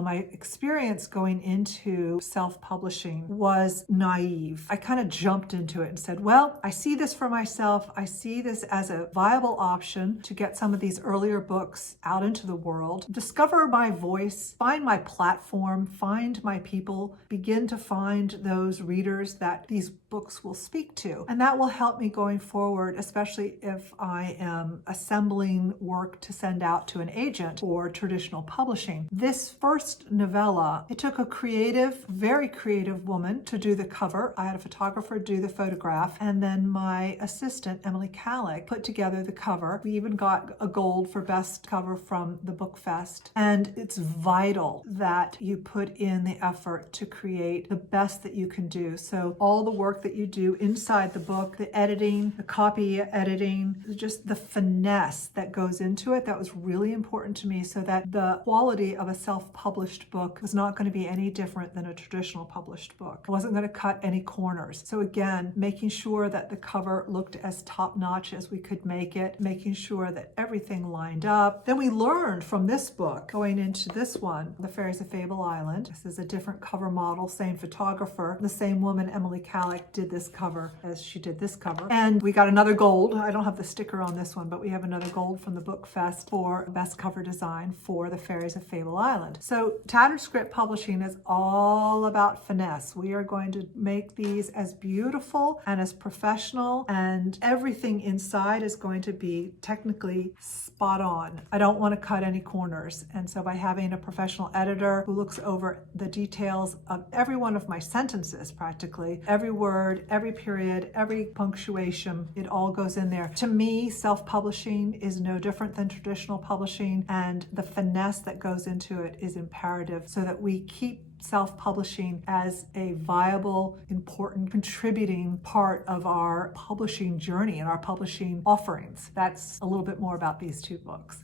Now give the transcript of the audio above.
My experience going into self-publishing was naive. I kind of jumped into it and said, well, I see this for myself. I see this as a viable option to get some of these earlier books out into the world, discover my voice, find my platform, find my people, begin to find those readers that these books will speak to. And that will help me going forward, especially if I am assembling work to send out to an agent for traditional publishing. This first novella, it took a creative, very creative woman to do the cover. I had a photographer do the photograph, and then my assistant, Emily Kallick, put together the cover. We even got a gold for best cover from the Book Fest. And it's vital that you put in the effort to create the best that you can do. So all the work that you do inside the book, the editing, the copy editing, just the finesse that goes into it, that was really important to me, so that the quality of a self-published book was not going to be any different than a traditional published book. I wasn't going to cut any corners. So again, making sure that the cover looked as top-notch as we could make it, making sure that everything lined up. Then we learned from this book, going into this one, The Fairies of Fable Island. This is a different cover model, same photographer. The same woman, Emily Kallick, did this cover as she did this cover. And we got another gold. I don't have the sticker on this one, but we have another gold from the Book Fest for best cover design for The Fairies of Fable Island. So Tattered Script Publishing is all about finesse. We are going to make these as beautiful and as professional, and everything inside is going to be technically spot on. I don't want to cut any corners. And so by having a professional editor who looks over the details of every one of my sentences, practically, every word, every period, every punctuation, it all goes in there. To me, self-publishing is no different than traditional publishing, and the finesse that goes into it is imperative so that we keep self-publishing as a viable, important, contributing part of our publishing journey and our publishing offerings. That's a little bit more about these two books.